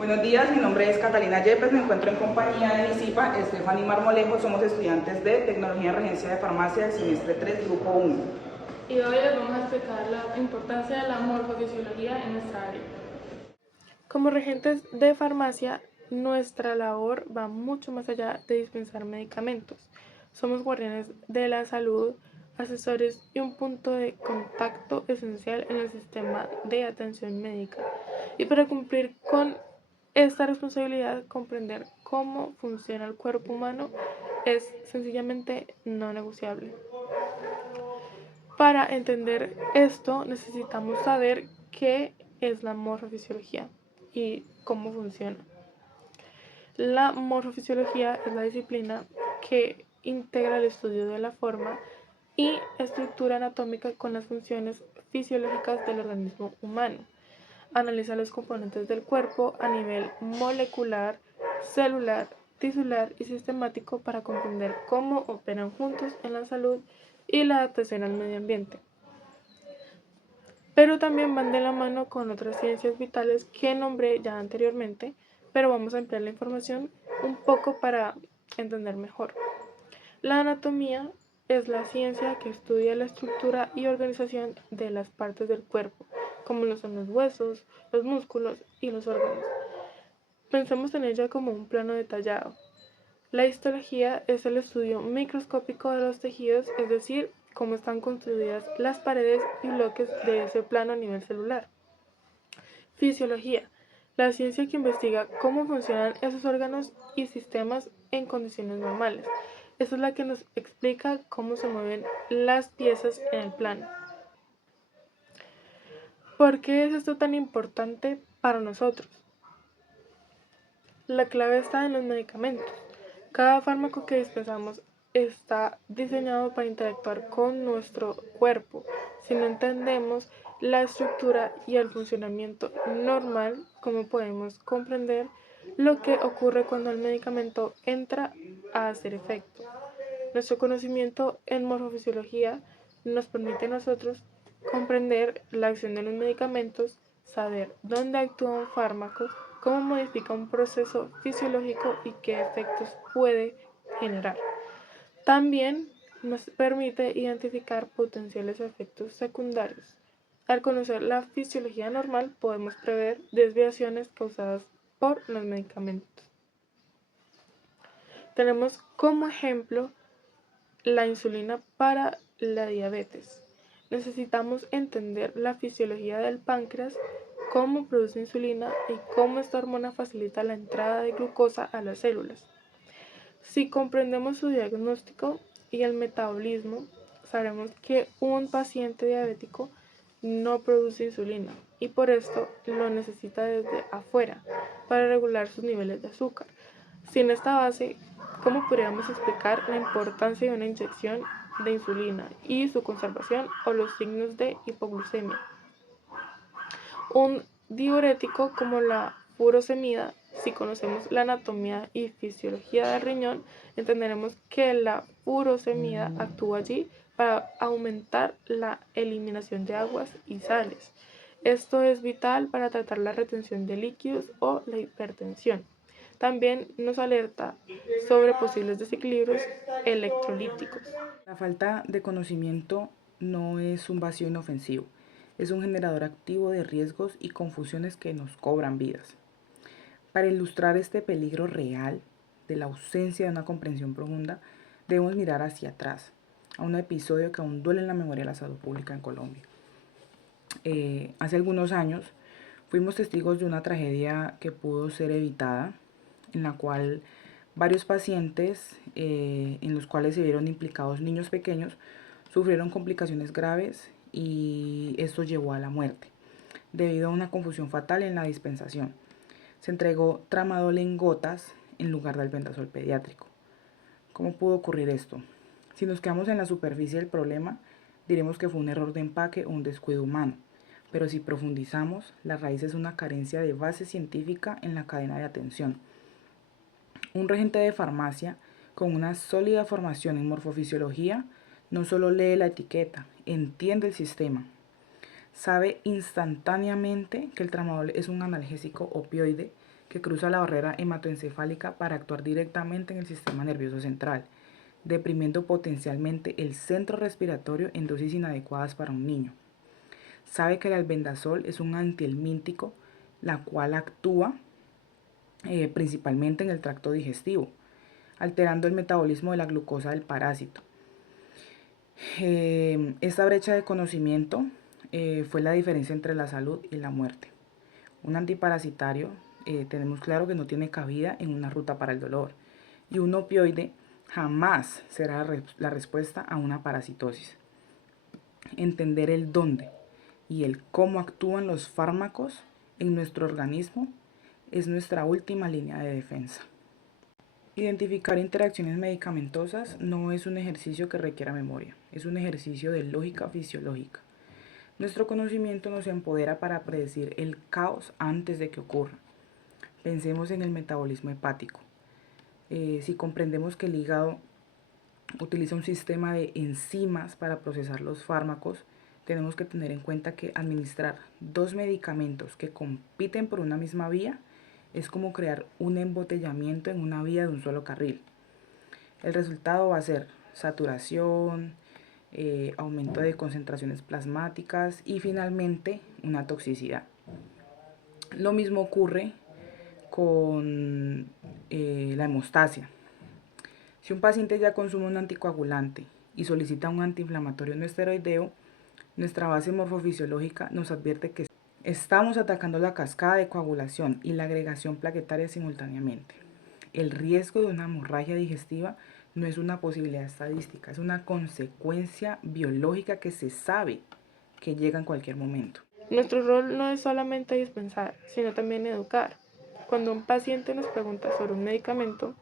Buenos días, mi nombre es Catalina Yepes, me encuentro en compañía de mi CIPA, Stephanie Marmolejo, somos estudiantes de Tecnología y Regencia de Farmacia del semestre 3, Grupo 1. Y hoy les vamos a explicar la importancia de la morfofisiología en nuestra área. Como regentes de farmacia, nuestra labor va mucho más allá de dispensar medicamentos. Somos guardianes de la salud, asesores y un punto de contacto esencial en el sistema de atención médica. Y para cumplir con esta responsabilidad, comprender cómo funciona el cuerpo humano es sencillamente no negociable. Para entender esto, necesitamos saber qué es la morfofisiología y cómo funciona. La morfofisiología es la disciplina que integra el estudio de la forma y estructura anatómica con las funciones fisiológicas del organismo humano. Analiza los componentes del cuerpo a nivel molecular, celular, tisular y sistemático para comprender cómo operan juntos en la salud y la adaptación al medio ambiente. Pero también van de la mano con otras ciencias vitales que nombré ya anteriormente, pero vamos a ampliar la información un poco para entender mejor. La anatomía es la ciencia que estudia la estructura y organización de las partes del cuerpo, como lo son los huesos, los músculos y los órganos. Pensemos en ella como un plano detallado. La histología es el estudio microscópico de los tejidos, es decir, cómo están construidas las paredes y bloques de ese plano a nivel celular. Fisiología, la ciencia que investiga cómo funcionan esos órganos y sistemas en condiciones normales. Esa es la que nos explica cómo se mueven las piezas en el plano. ¿Por qué es esto tan importante para nosotros? La clave está en los medicamentos. Cada fármaco que dispensamos está diseñado para interactuar con nuestro cuerpo. Si no entendemos la estructura y el funcionamiento normal, ¿cómo podemos comprender lo que ocurre cuando el medicamento entra a hacer efecto? Nuestro conocimiento en morfofisiología nos permite a nosotros comprender la acción de los medicamentos, saber dónde actúa un fármaco, cómo modifica un proceso fisiológico y qué efectos puede generar. También nos permite identificar potenciales efectos secundarios. Al conocer la fisiología normal, podemos prever desviaciones causadas por los medicamentos. Tenemos como ejemplo la insulina para la diabetes. Necesitamos entender la fisiología del páncreas, cómo produce insulina y cómo esta hormona facilita la entrada de glucosa a las células. Si comprendemos su diagnóstico y el metabolismo, sabremos que un paciente diabético no produce insulina y por esto lo necesita desde afuera para regular sus niveles de azúcar. Sin esta base, ¿cómo podríamos explicar la importancia de una inyección de insulina y su conservación o los signos de hipoglucemia? Un diurético como la furosemida, si conocemos la anatomía y fisiología del riñón, entenderemos que la furosemida actúa allí para aumentar la eliminación de aguas y sales. Esto es vital para tratar la retención de líquidos o la hipertensión. También nos alerta sobre posibles desequilibrios electrolíticos. La falta de conocimiento no es un vacío inofensivo, es un generador activo de riesgos y confusiones que nos cobran vidas. Para ilustrar este peligro real de la ausencia de una comprensión profunda, debemos mirar hacia atrás, a un episodio que aún duele en la memoria de la salud pública en Colombia. Hace algunos años fuimos testigos de una tragedia que pudo ser evitada, en la cual varios pacientes, en los cuales se vieron implicados niños pequeños, sufrieron complicaciones graves y esto llevó a la muerte, debido a una confusión fatal en la dispensación. Se entregó tramadol en gotas en lugar del albendazol pediátrico. ¿Cómo pudo ocurrir esto? Si nos quedamos en la superficie del problema, diremos que fue un error de empaque o un descuido humano. Pero si profundizamos, la raíz es una carencia de base científica en la cadena de atención. Un regente de farmacia con una sólida formación en morfofisiología no solo lee la etiqueta, entiende el sistema. Sabe instantáneamente que el tramadol es un analgésico opioide que cruza la barrera hematoencefálica para actuar directamente en el sistema nervioso central, deprimiendo potencialmente el centro respiratorio en dosis inadecuadas para un niño. Sabe que el albendazol es un antihelmíntico, la cual actúa principalmente en el tracto digestivo, alterando el metabolismo de la glucosa del parásito. Esta brecha de conocimiento fue la diferencia entre la salud y la muerte. Un antiparasitario tenemos claro que no tiene cabida en una ruta para el dolor, y un opioide jamás será la respuesta a una parasitosis. Entender el dónde y el cómo actúan los fármacos en nuestro organismo es nuestra última línea de defensa. Identificar interacciones medicamentosas no es un ejercicio que requiera memoria, es un ejercicio de lógica fisiológica. Nuestro conocimiento nos empodera para predecir el caos antes de que ocurra. Pensemos en el metabolismo hepático. Si comprendemos que el hígado utiliza un sistema de enzimas para procesar los fármacos, tenemos que tener en cuenta que administrar dos medicamentos que compiten por una misma vía es como crear un embotellamiento en una vía de un solo carril. El resultado va a ser saturación, aumento de concentraciones plasmáticas y finalmente una toxicidad. Lo mismo ocurre con la hemostasia. Si un paciente ya consume un anticoagulante y solicita un antiinflamatorio no esteroideo, nuestra base morfofisiológica nos advierte que estamos atacando la cascada de coagulación y la agregación plaquetaria simultáneamente. El riesgo de una hemorragia digestiva no es una posibilidad estadística, es una consecuencia biológica que se sabe que llega en cualquier momento. Nuestro rol no es solamente dispensar, sino también educar. Cuando un paciente nos pregunta sobre un medicamento,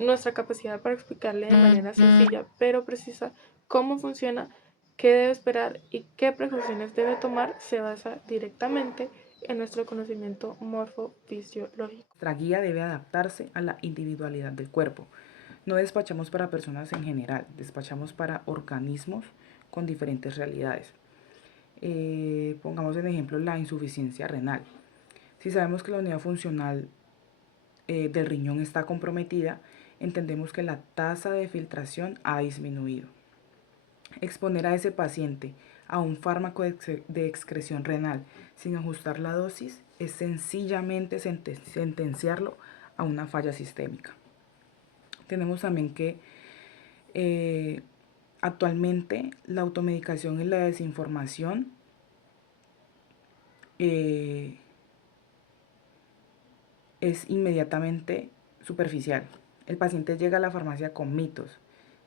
nuestra capacidad para explicarle de manera sencilla pero precisa cómo funciona, qué debe esperar y qué precauciones debe tomar se basa directamente en nuestro conocimiento morfofisiológico. Nuestra guía debe adaptarse a la individualidad del cuerpo. No despachamos para personas en general, despachamos para organismos con diferentes realidades. Pongamos en ejemplo la insuficiencia renal. Si sabemos que la unidad funcional del riñón está comprometida, entendemos que la tasa de filtración ha disminuido. Exponer a ese paciente a un fármaco de excreción renal sin ajustar la dosis es sencillamente sentenciarlo a una falla sistémica. Tenemos también que actualmente la automedicación y la desinformación es inmediatamente superficial. El paciente llega a la farmacia con mitos.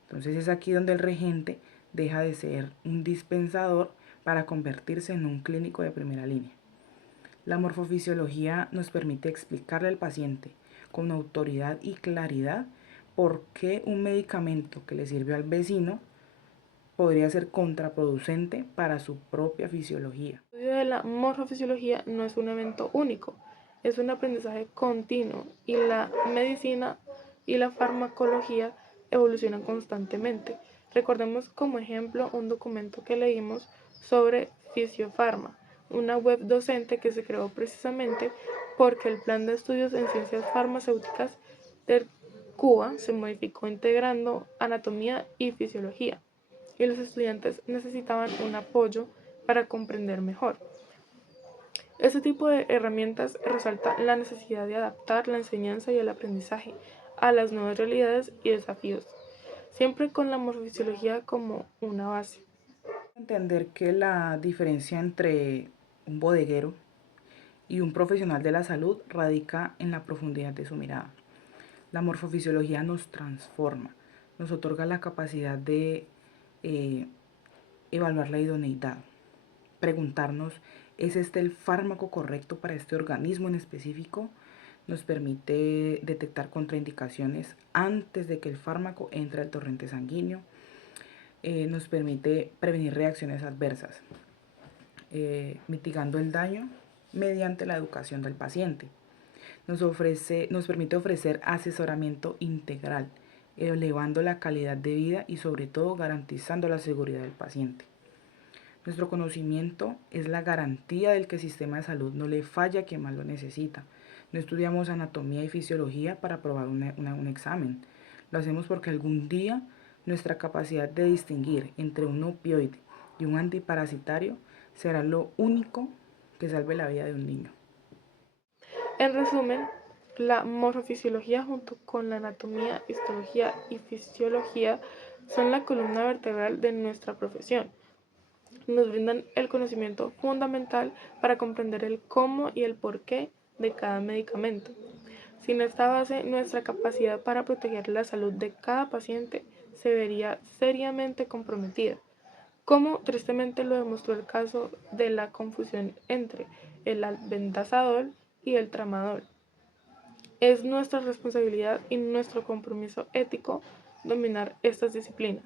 Entonces es aquí donde el regente deja de ser un dispensador para convertirse en un clínico de primera línea. La morfofisiología nos permite explicarle al paciente con autoridad y claridad por qué un medicamento que le sirvió al vecino podría ser contraproducente para su propia fisiología. El estudio de la morfofisiología no es un evento único, es un aprendizaje continuo y la medicina y la farmacología evolucionan constantemente. Recordemos como ejemplo un documento que leímos sobre Fisiofarma, una web docente que se creó precisamente porque el plan de estudios en ciencias farmacéuticas del Cuba se modificó integrando anatomía y fisiología, y los estudiantes necesitaban un apoyo para comprender mejor. Este tipo de herramientas resalta la necesidad de adaptar la enseñanza y el aprendizaje a las nuevas realidades y desafíos, siempre con la morfofisiología como una base. Entender que la diferencia entre un bodeguero y un profesional de la salud radica en la profundidad de su mirada. La morfofisiología nos transforma, nos otorga la capacidad de evaluar la idoneidad, preguntarnos, ¿es este el fármaco correcto para este organismo en específico? Nos permite detectar contraindicaciones antes de que el fármaco entre al torrente sanguíneo. Nos permite prevenir reacciones adversas, mitigando el daño mediante la educación del paciente. Nos permite ofrecer asesoramiento integral, elevando la calidad de vida y sobre todo garantizando la seguridad del paciente. Nuestro conocimiento es la garantía del que el sistema de salud no le falla a quien más lo necesita. No estudiamos anatomía y fisiología para aprobar un examen. Lo hacemos porque algún día nuestra capacidad de distinguir entre un opioide y un antiparasitario será lo único que salve la vida de un niño. En resumen, la morfofisiología junto con la anatomía, histología y fisiología son la columna vertebral de nuestra profesión. Nos brindan el conocimiento fundamental para comprender el cómo y el porqué de cada medicamento. Sin esta base, nuestra capacidad para proteger la salud de cada paciente se vería seriamente comprometida, como tristemente lo demostró el caso de la confusión entre el albendazol y el tramadol. Es nuestra responsabilidad y nuestro compromiso ético dominar estas disciplinas,